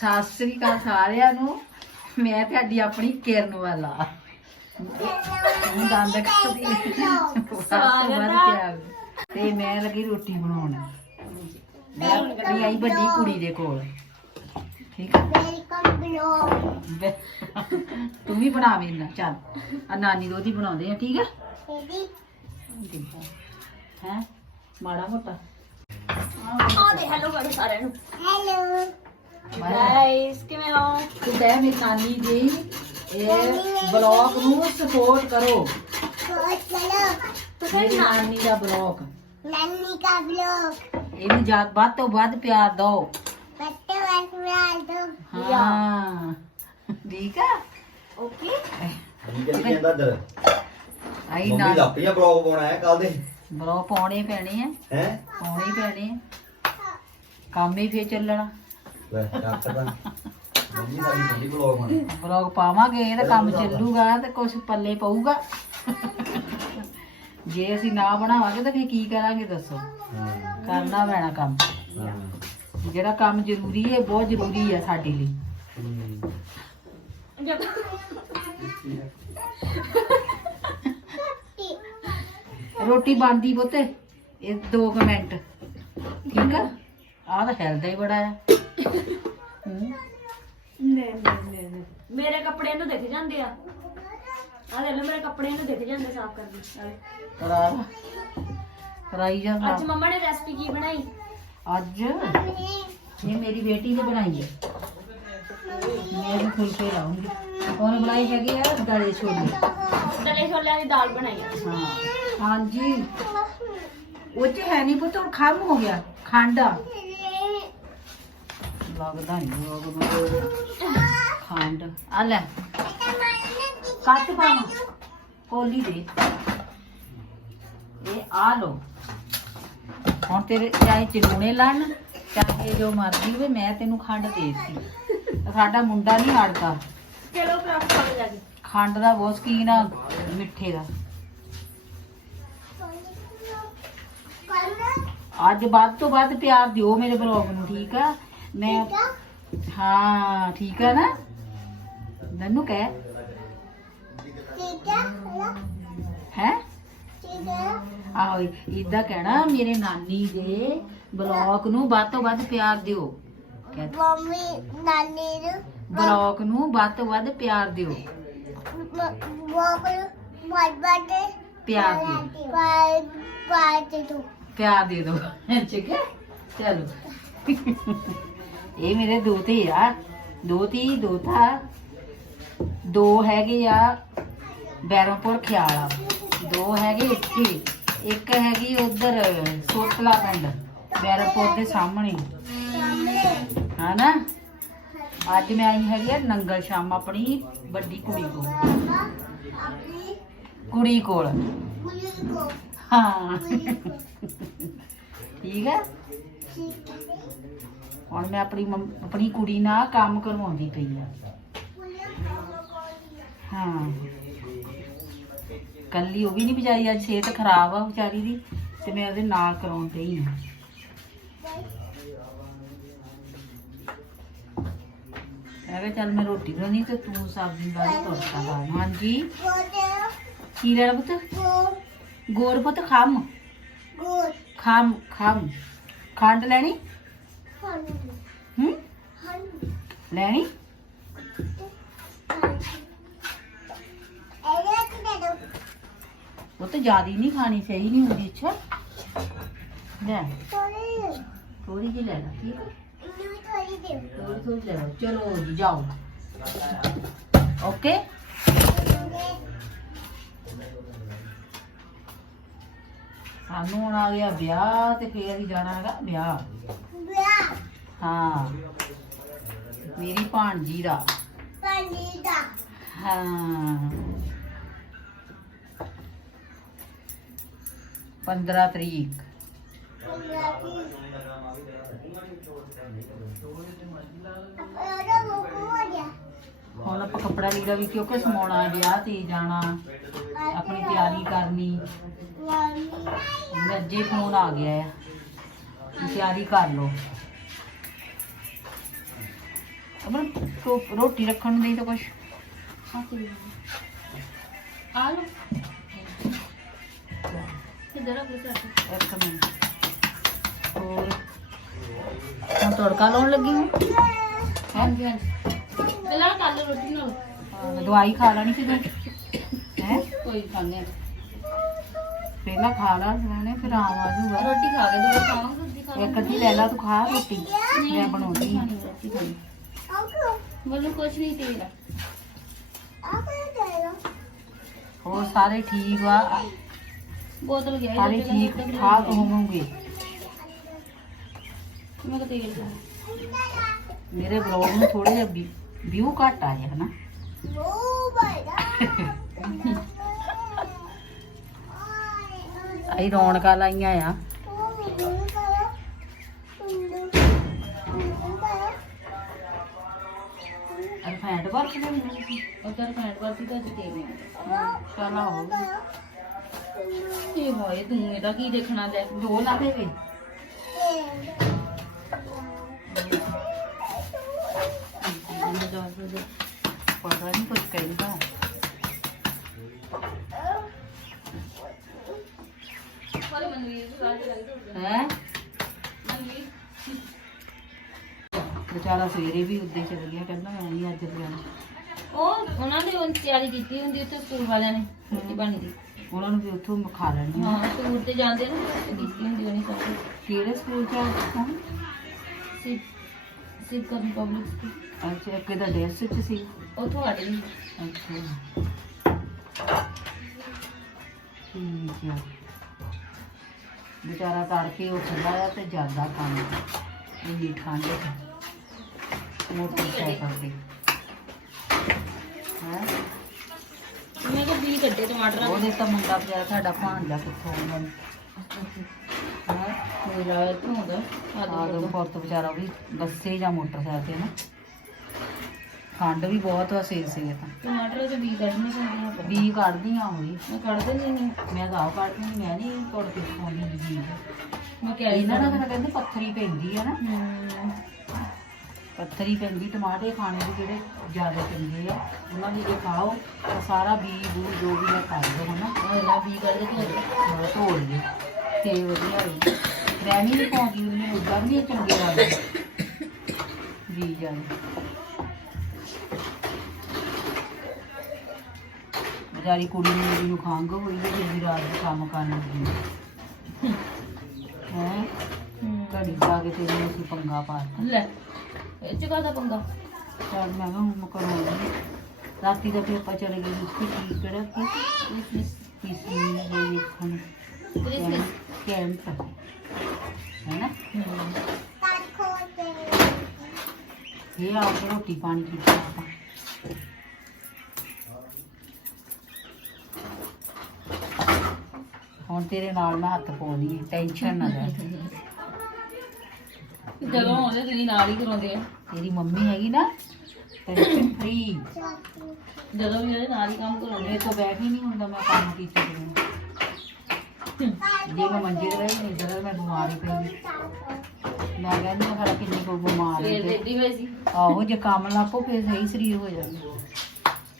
ਸਤਿ ਸ੍ਰੀ ਅਕਾਲ ਸਾਰਿਆਂ ਨੂੰ। ਮੈਂ ਤੁਹਾਡੀ ਆਪਣੀ ਕਿਰਨ ਵਾਲਾ। ਹੁਣ ਦੰਦ ਕੱਢਦੀ। ਸਵਾਗਤ ਤੇ ਮੈਂ ਲੱਗੀ ਰੋਟੀ ਬਣਾਉਣ। ਮੈਂ ਲੱਗੀ ਆਈ ਵੱਡੀ ਕੁੜੀ ਦੇ ਕੋਲ। ਠੀਕ ਤੂੰ ਵੀ ਬਣਾਵੇਂ ਨਾ ਚੱਲ। ਆ ਨਾਨੀ ਦੋਦੀ ਬਣਾਉਂਦੇ ਆ ਠੀਕ ਆ? ਹੈ? ਮਾੜਾ ਮੋਟਾ। ਆ ਦੇ ਹੈਲੋ ਕਰੋ ਸਾਰਿਆਂ ਨੂੰ। ਮਾੜਾ- ਗਾਇਸ ਕਿਵੇਂ ਹੋ? ਤੂੰ ਕਹਿ ਮੇਰੀ ਨਾਨੀ ਜੀ? ਇਹ ਬਲੌਗ ਨੂੰ ਸਪੋਰਟ ਕਰੋ। ਮੇਰੀ ਨਾਨੀ ਦਾ ਬਲੌਗ ਨਾਨੀ ਕਾ ਵਲੌਗ ਇਹਨੂੰ ਜ਼ਿਆਦਾ ਵੱਧ ਤੋਂ ਵੱਧ ਪਿਆਰ ਦਿਓ। ਬੱਤੇ ਵਸ ਦੋ ਹਾਂ। ਠੀਕ ਆ? ਓਕੇ ਅਜੀ ਕਹਿੰਦੀ ਕਹਿੰਦਾ ਦਰ ਆਈ ਮੰਮੀ ਨਾ ਦਾ ਆਪਣੀਆਂ ਬਲੌਗ ਪਾਉਣਾ ਹੈ ਕੱਲ ਦੇ। ਬਲੌਗ ਪਾਉਣੇ ਪੈਣੇ ਆ। ਹੈ? ਪਾਉਣੇ ਹੀ ਪੈਣੇ ਆ। ਕੰਮ ਹੀ ਫੇਰ ਚੱਲਣਾ। ਲੈ ਡਾਕਟਰ ਦਾ ਮੰਮੀ ਸਾਡੀ ਥੋੜੀ ਬਲੌਗ ਪਾਉਣਾ ਬਲੌਗ ਪਾਵਾਂਗੇ ਤਾਂ ਕੰਮ ਚੱਲੂਗਾ ਤੇ ਕੁਝ ਪੱਲੇ ਪਊਗਾ। ਜੇ ਅਸੀਂ ਨਾ ਬਣਾਵਾਂਗੇ ਤਾਂ ਫੇਰ ਕੀ ਕਰਾਂਗੇ ਦੱਸੋ? ਕਰਨਾ ਪੈਣਾ ਕੰਮ। ਜਿਹੜਾ ਕੰਮ ਜ਼ਰੂਰੀ ਹੈ ਬਹੁਤ ਜ਼ਰੂਰੀ ਹੈ ਸਾਡੇ ਲਈ। ਰੋਟੀ ਬਣਦੀ ਪੁੱਤ ਇਹ 2 ਮਿੰਟ। ਠੀਕ ਆ? ਆਹ ਤਾਂ ਹਿਲਦਾ ਹੀ ਬੜਾ ਆ ਹੂੰ। ਮੇਰੇ ਕੱਪੜੇ ਨੂੰ ਦਿਖ ਜਾਂਦੇ ਆ। ਆ ਲੈ ਲਓ ਮੇਰੇ ਕੱਪੜੇ ਨੂੰ ਦਿਖ ਜਾਂਦੇ ਸਾਫ਼ ਕਰਦੀ ਆਲੇ। ਕਰਾ। ਕਰਾਈ ਜਾ ਅੱਜ ਮੰਮਾ ਨੇ ਰੈਸਪੀ ਕੀ ਬਣਾਈ? ਅੱਜ? ਇਹ ਮੇਰੀ ਬੇਟੀ ਨੇ ਬਣਾਈ ਹੈ। ਮੈਂ ਇਹਨੂੰ ਫੁਲਕੇ ਲਾਉਂਗੀ। ਉਹਨੇ ਬਣਾਈ ਹੈਗੀ ਆ? ਦਲੇ ਛੋਲੇ। ਦਲੇ ਛੋਲਿਆਂ ਦੀ ਦਾਲ ਬਣਾਈ ਆ। ਹਾਂ। ਹਾਂਜੀ। ਉਹ ਚ ਹੈ ਨਹੀਂ ਪੁੱਤ ਹੁਣ ਖੰਮ ਹੋ ਗਿਆ। ਖੰਡ ਲੱਗਦਾ ਨਹੀਂ ਲੋਕ ਨੂੰ। ਖੰਡ। ਆ ਲੈ। ਕੱਟ ਪਾਵਾਂ। ਕੋਲੀ ਦੇ। ਇਹ ਆ ਲੋ ਹੁਣ ਤੇਰੇ ਚਾਹੇ ਚਲੂਣੇ ਲੜਨ ਚਾਹੇ ਜੋ ਮਰਜ਼ੀ ਹੋਵੇ ਮੈਂ ਤੈਨੂੰ ਖੰਡ ਦੇ ਦਿੱਤੀ। ਸਾਡਾ ਮੁੰਡਾ ਨਹੀਂ ਚਲੋ ਜਾ। ਖੰਡ ਦਾ ਬਹੁਤ ਸ਼ਕੀਨ ਆ ਮਿੱਠੇ ਦਾ। ਅੱਜ ਵੱਧ ਤੋਂ ਵੱਧ ਪਿਆਰ ਦਿਓ ਮੇਰੇ ਬਲੌਗ ਨੂੰ ਠੀਕ ਆ? ਮੈਂ ਹਾਂ ਠੀਕ ਆ ਨਾ? ਨੰਨੂ ਕਹਿ। ਹੈ? ਆਹੋ ਇਦਾਂ ਕਹਿਣਾ ਮੇਰੇ ਨਾਨੀ ਦੇ ਬਲੌਗ ਨੂੰ ਵੱਧ ਤੋਂ ਵੱਧ ਪਿਆਰ ਦਿਓ। ਕਹਿ ਮੰਮੀ ਨਾਨੀ ਨੂੰ ਬਲੌਗ ਨੂੰ ਵੱਧ ਤੋਂ ਵੱਧ ਪਿਆਰ ਦਿਓ। ਵੋਕ ਬਾਦ ਬਾਦ ਪਿਆਰ ਦਿਓ। ਬਾਦ ਦੋ ਪਿਆਰ ਦੇ ਦਿਓ। ਠੀਕ ਹੈ? ਚਲੋ। ਇਹ ਮੇਰੇ ਦੋ ਦੋਤੇ ਆ। ਦੋਤੀ ਦੋਤਾ ਦੋ ਥਾ ਦੋ ਹੈਗੇ ਆ ਬੈਰਮਪੁਰ ਖਿਆਲਾ। ਦੋ ਹੈਗੇ ਇੱਥੇ। ਇੱਕ ਹੈਗੀ ਉਧਰ ਸੋਤਲਾ ਪਿੰਡ ਬੈਰਮਪੁਰ ਦੇ ਸਾਹਮਣੇ। ਹਨਾ? ਅੱਜ ਮੈਂ ਆਈ ਹੈਗੀ ਆ ਨੰਗਲ ਸ਼ਾਮ ਆਪਣੀ ਵੱਡੀ ਕੁੜੀ ਕੋਲ। ਕੁੜੀ ਕੋਲ। ਹਾਂ। ਠੀਕ ਹੈ ਹੁਣ ਮੈਂ ਆਪਣੀ ਮੰਮ- ਆਪਣੀ ਕੁੜੀ ਨਾਲ ਕੰਮ ਕਰਵਾਉਂਦੀ ਪਈ ਆ। ਹਾਂ। ਕੱਲੀ ਉਹ ਵੀ ਨਹੀਂ ਵਿਚਾਰੀ ਅੱਜ ਸਿਹਤ ਖਰਾਬ ਆ ਵਿਚਾਰੀ ਦੀ ਤੇ ਮੈਂ ਉਹਦੇ ਨਾਲ ਕਰਾਉਣ ਪਈ ਆ। ਮੈਂ ਕਿਹਾ ਚੱਲ ਮੈਂ ਰੋਟੀ ਬਣਾਉਣੀ ਤੇ ਤੂੰ ਸਬਜ਼ੀ ਵਾਲੀ ਤੜਕਾ ਲਾ। ਹਾਂਜੀ। ਕੀ ਲੈਣਾ ਪੁੱਤ? ਗੋ ਗੋੜ ਪੁੱਤ ਖੰਮ। ਖੰਮ ਖੰਮ। ਖੰਡ ਲੈਣੀ? ਹਨ ਹੂੰ ਹਨ ਲੈਣੀ ਇਹਦੇ ਕਿ ਦੇ ਦੋ ਉਹ ਤਾਂ ਜ਼ਿਆਦੀ ਨਹੀਂ ਖਾਣੀ ਸਹੀ ਨਹੀਂ ਹੁੰਦੀ ਅੱਛਾ ਲੈ ਥੋੜੀ ਥੋੜੀ ਜਿਹੀ ਲੈ ਲੈ ਠੀਕ ਹੈ ਇਹਨੂੰ ਸਾਨੂੰ ਹੁਣ ਆ ਗਿਆ ਵਿਆਹ ਤੇ ਫੇਰ ਹੀ ਜਾਣਾ ਹੈਗਾ ਵਿਆਹ। ਵਿਆਹ। ਹਾਂ। ਮੇਰੀ ਭਾਣਜੀ ਦਾ। ਪਾਣੀ ਦਾ। ਹਾਂ। 15 ਤਰੀਕ। ਹੁਣ ਆਪਾਂ ਕੱਪੜਾ ਲੀੜਾ ਵੀ ਕਿਉਂਕਿ ਸਮਾਉਣਾ ਵਿਆਹ ਤੇ ਜਾਣਾ ਆਪਣੀ ਤਿਆਰੀ ਕਰਨੀ। ਅੱਜੇ ਫੋਨ ਆ ਗਿਆ ਆ। ਤਿਆਰੀ ਕਰ ਲਓ। ਅਮਰ ਤੋ ਰੋਟੀ ਰੱਖਣ ਨੂੰ ਨਹੀਂ ਤਾਂ ਕੁਛ। ਆ ਲੋ ਕਿਧਰ ਆ ਇੱਕ ਮਿੰਟ। ਹੋਰ? ਹੁਣ ਤੜਕਾ ਲਾਉਣ ਲੱਗੀ ਹਾਂ। ਹਾਂਜੀ ਹਾਂਜੀ। ਪਹਿਲਾਂ ਕੱਲ ਰੋਟੀ ਨਾਲ। ਦਵਾਈ ਖਾ ਲੈਣੀ ਸੀ ਤੂੰ। ਹੈ? ਕੋਈ ਖਾਣੇ ਪਹਿਲਾਂ ਖਾ ਲਾ ਲੈਣੇ ਫਿਰ ਆਮ ਆ ਜਾਊਗਾ। ਰੋਟੀ ਖਾ ਕੇ ਦੋ ਖਾਵਾਂਗੇ ਰੋਟੀ ਖਾ ਇੱਕ ਅੱਧੀ ਲੈ ਲਾ ਤੂੰ ਖਾ ਰੋਟੀ। ਮੈਂ ਬਣਾਉਂਦੀ ਹਾਂ ਖਾਣੀ ਰੋਟੀ ਖਾਣੀ। ਆਕੋ ਮੈਨੂੰ ਕੁਛ ਨਹੀਂ ਤੇਰਾ ਆਕੋ ਦੇ ਲੋ ਹੋਰ ਸਾਰੇ ਠੀਕ ਵਾ ਬੋਤਲ ਗਿਆ ਸਾਰੇ ਠੀਕ ਠਾਕ ਹੋਵੋਗੇ। ਮੈਂ ਕਿਹਾ ਤੇਲ ਲਿਆ। ਮੇਰੇ ਬਲੌਗ ਨੂੰ ਥੋੜੇ ਜਿਹਾ ਵਿਊ ਘੱਟ ਆਏ ਹਨਾ? ਓ ਬਾਈ ਅਸੀਂ ਰੌਣਕਾਂ ਲਾਈਆਂ ਆ। ਓ ਮੈਨੂੰ ਕਰੋ ਮੈਨੂੰ ਕਰੋ ਅਰਫੈਂਟ ਵਰਕ ਦੇ ਹੁੰਦੇ ਉੱਧਰ ਪੈਂਟ ਵਾਸੀ ਤਾਂ ਅੱਜ ਤੇਲ ਆ ਚੱਲ ਆਓ ਇਹ ਹੋਏ ਤੂੰ? ਇਹਦਾ ਕੀ ਦੇਖਣਾ ਲੈ ਦੋ ਲਾ ਦੇਵੇ ਪਤਾ ਨਹੀਂ ਕੁਝ ਕਹਿੰਦਾ। ਹੈ? ਵਿਚਾਰਾ ਸਵੇਰੇ ਵੀ ਉੱਦੇ ਚਲ ਗਿਆ ਕਹਿੰਦਾ ਮੈਂ ਨਹੀਂ ਅੱਜ ਜਾਣਾ। ਉਹ ਉਹਨਾਂ ਨੇ ਉਹ ਤਿਆਰੀ ਕੀਤੀ ਹੁੰਦੀ ਉੱਥੇ ਸਕੂਲ ਵਾਲਿਆਂ ਨੇ ਰੋਟੀ ਪਾਣੀ ਦੀ। ਉਹਨਾਂ ਨੂੰ ਵੀ ਉੱਥੋਂ ਖਾ ਲੈਣੀ ਹਾਂ ਟੂਰ ਤੇ ਜਾਂਦੇ ਨੇ ਉੱਥੇ ਕੀਤੀ ਹੁੰਦੀ ਉਹਨੇ ਸਾਰੀ ਕਿਹੜੇ ਸਕੂਲ ਚ ਆ? ਸਿਪ ਸਿਪ ਕਰਨ ਪਬਲਿਕ ਸਕੂਲ ਅੱਛਾ ਕਿਹਦਾ ਡੈਸ ਚ ਸੀ। ਉੱਥੋਂ ਆ ਗਈ ਅੱਛਾ। ਠੀਕ ਆ। ਵਿਚਾਰਾ ਤੜਕੇ ਉੱਠਦਾ ਆ ਤੇ ਜਾਂਦਾ ਕੰਮ। ਇੰਨੀ ਠੰਡ ਚ ਮੋਟਰਸਾਈਕਲ ਤੇ। ਹੈ? ਮੈਂ ਕਿਹਾ 20 ਕੱਢੇ ਟਮਾਟਰ ਉਹਦੇ ਤਾਂ ਮੁੰਡਾ ਵਿਚਾਰਾ ਸਾਡਾ ਭਾਂਜਾ ਕਿੱਥੋਂ ਆਉਂਦਾ? ਹੈ? ਮੇਰਾ ਇੱਥੋਂ ਹੁੰਦਾ ਆਦਮ ਪੁਰਤ ਵਿਚਾਰਾ ਵੀ ਬੱਸੇ ਜਾਂ ਮੋਟਰਸਾਈਕਲ ਤੇ ਨਾ। ਠੰਡ ਵੀ ਬਹੁਤ ਵਾ ਸੇਰ ਸੇਰ ਤਾਂ। ਟਮਾਟਰ ਦੇ 20 ਕੱਢਣੇ ਪੈਂਦੇ ਆ ਬੀ ਕੱਢਦੀਆਂ ਹੋਈ ਮੈਂ ਕੱਢ ਦਿੰਦੀ ਨਹੀਂ ਮੈਂ ਤਾਂ ਆਪ ਕੱਢਦੀ ਨਹੀਂ ਮੈਂ ਨਹੀਂ ਤੋੜ ਕੇ ਖਾਂਦੀ ਬੀ ਮੈਂ ਕਿਹਾ ਇਹਨਾਂ ਨਾਲ ਤਾਂ ਕਹਿੰਦੇ ਪੱਥਰੀ ਪੈਂਦੀ ਆ ਨਾ। ਪੱਥਰੀ ਪੈਂਦੀ ਟਮਾਟੇ ਖਾਣੇ ਦੇ ਜਿਹੜੇ ਜ਼ਿਆਦਾ ਚੰਗੇ ਆ ਉਹਨਾਂ ਦੀ ਜੇ ਖਾਓ ਤਾਂ ਸਾਰਾ ਬੀ ਬੂ ਜੋ ਵੀ ਆ ਖਾ ਲਓ ਹਨਾ। ਉਹ ਲਾ 20 ਕੱਢ ਕੇ ਧੋ ਲਈਏ। ਤੇ ਵਧੀਆ ਹੋਈ ਮੈਂ ਵੀ ਨਹੀਂ ਪਾਉਂਦੀ ਉਹਨੇ ਉਦਾਂ ਵੀ ਚੰਗੇ ਲੱਗਦੇ। ਬੀ ਜਾਂਦੇ ਵਿਚਾਰੀ ਕੁੜੀ ਨੂੰ ਮੇਰੀ ਨੂੰ ਖੰਘ ਹੋਈ ਹੈ ਜਿਹੜੀ ਰਾਤ ਨੂੰ ਕੰਮ ਕਰਨ ਲੱਗੀ। ਹੈ? ਘੜੀ ਪਾ ਕੇ ਤੇ ਇਹਨੂੰ ਅਸੀਂ ਪੰਗਾ ਪਾਤਾ। ਲੈ ਇਹ ਚ ਕਾਹਦਾ ਪੰਗਾ? ਚੱਲ ਮੈਂ ਕਿਹਾ ਹੁਣ ਮੈਂ ਰਾਤੀ ਦਾ ਆਪਾਂ ਚਲੇ ਗਏ ਉੱਥੇ ਕੀ ਕਿਹੜਾ ਕਿ? ਕ੍ਰਿਸਮਸ। ਕਿਸੇ ਨੇ ਵੇਖਣ। ਕ੍ਰਿਸਮਸ। ਕੈਂਪ। ਹੈ। ਨਾ ਹਮ ਤਾਕੋ ਤੇ ਇਹ ਆ ਕੇ ਰੋਟੀ ਪਾਣੀ ਕੀਤਾ ਆਪਾਂ ਤੇਰੇ ਨਾਲ ਮੈਂ ਹੱਥ ਪਾਉਣੀ ਹੈ ਟੈਨਸ਼ਨ ਨਾ ਲੈ। ਜਦੋਂ ਆਉਂਦੇ ਤੁਸੀਂ ਨਾਲ ਹੀ ਕਰਾਉਂਦੇ ਆ। ਤੇਰੀ ਮੰਮੀ ਹੈਗੀ ਨਾ ਟੈਨਸ਼ਨ ਫ੍ਰੀ ਜਦੋਂ ਵੀ ਇਹਦੇ ਨਾਲ ਹੀ ਕੰਮ ਕਰਾਉਂਦੇ ਤੋਂ ਬੈਠ ਹੀ ਨਹੀਂ ਹੁੰਦਾ ਮੈਂ ਕੰਮ ਕੀਤਾ ਬਿਨਾਂ। ਜੇ ਮੈਂ ਮੰਜੇ ਤੇ ਬੈਠ ਨਹੀਂ ਜਦੋਂ ਮੈਂ ਬਿਮਾਰ ਹੀ ਪਈ ਮੈਂ ਕਹਿੰਦੀ ਹਾਂ ਖੜਾ ਕਿੰਨੀ ਕੋ ਬਿਮਾਰ ਸਵੇਰ ਹੈ ਦੇ ਏਡੀ ਹੋਈ ਸੀ। ਆਹੋ ਜੇ ਕੰਮ ਲੱਪੋ ਫਿਰ ਸਹੀ ਸਰੀਰ ਹੋ ਜਾਂਦਾ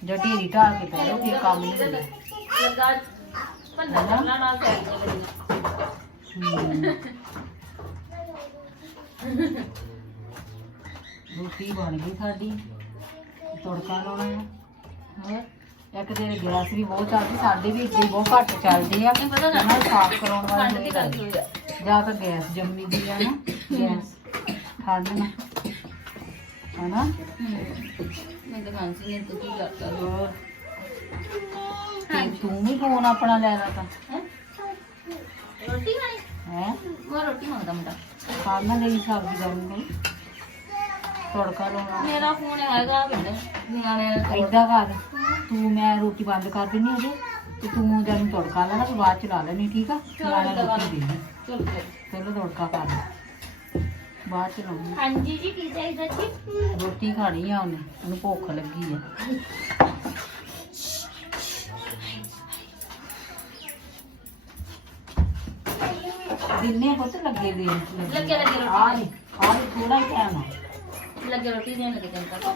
ਜੇ ਢੇਰੀ ਢਾਲ ਕੇ ਪੈ ਫਿਰ ਕੰਮ ਨਹੀਂ ਹੁੰਦਾ। ਲੱਗਾ ਨਾਲ ਦੇ। ਰੋਟੀ ਬਣ ਗਈ ਸਾਡੀ। ਤੜਕਾ ਲਾਉਣਾ ਹੈ। ਹੋਰ ਇੱਕ ਤੇਰੇ ਗੈਸ ਵੀ ਬਹੁਤ ਚੱਲਦੀ ਸਾਡੇ ਵੀ ਇੱਥੇ ਬਹੁਤ ਘੱਟ ਚੱਲਦੇ ਆ। ਪਤਾ ਨਾ। ਇਹਨਾਂ ਨੂੰ ਸਾਫ਼ ਕਰਾਉਣ ਠੰਡ ਵਾਲੇ ਦੀ ਹੋਈ ਆ। ਜਾਂ ਤਾਂ ਗੈਸ ਜੰਮੀ ਦੀ ਆ ਨਾ ਗੈਸ। ਠੰਡ ਨਾ। ਹਨਾ? ਮੈਂ ਤਾਂ ਖਾਂਸੀ ਨੇ ਤੂੰ ਕੀ ਕਰਤਾ। ਹੋਰ? ਤੇ ਤੂੰ ਵੀ ਫੋਨ ਆਪਣਾ ਲੈ ਲਾ ਤਾਂ। ਹੈ? ਰੋਟੀ ਖਾਣੀ? ਹੈ? ਮੈਂ ਰੋਟੀ ਮੰਗਦਾ ਮੁੰਡਾ। ਖਾਣਾ ਲਈ ਸਬਜ਼ੀ ਦਾ ਨਹੀਂ। ਤੜਕਾ ਲਾਉਣਾ। ਮੇਰਾ ਫੋਨ ਹੈਗਾ ਪਿੰਡ। ਨਿਆਣਿਆਂ ਦਾ ਕਰ। ਤੂੰ ਮੈਂ ਰੋਟੀ ਬੰਦ ਕਰ ਦਿੰਨੀ ਉਹਦੇ। ਤੇ ਤੂੰ ਜਦ ਨੂੰ ਤੜਕਾ ਲਾਣਾ ਤੇ ਬਾਅਦ ਚ ਲਾ ਲੈਣੀ ਠੀਕ ਆ? ਨਾਲੇ ਰੋਟੀ ਦੇ ਦੇ। ਚਲ ਪਹਿਲਾਂ ਤੜਕਾ ਕਰ ਲੈ। ਬਾਅਦ ਚ ਲਾਉਣੀ ਹਾਂਜੀ ਜੀ ਕੀ ਚਾਹੀਦਾ ਜੀ? ਰੋਟੀ ਖਾਣੀ ਆ ਉਹਨੇ। ਉਹਨੂੰ ਭੁੱਖ ਲੱਗੀ ਆ। ਦਿਨੇ ਪੁੱਤ ਲੱਗੇ ਦੇ ਲੱਗੇ ਲੱਗੇ ਰੋਟੀ। ਆ ਲੈ ਥੋੜਾ ਹੀ ਟਾਈਮ ਆ। ਲੱਗੇ ਰੋਟੀ ਦੇਣ ਲੱਗੇ ਜਨਤਾ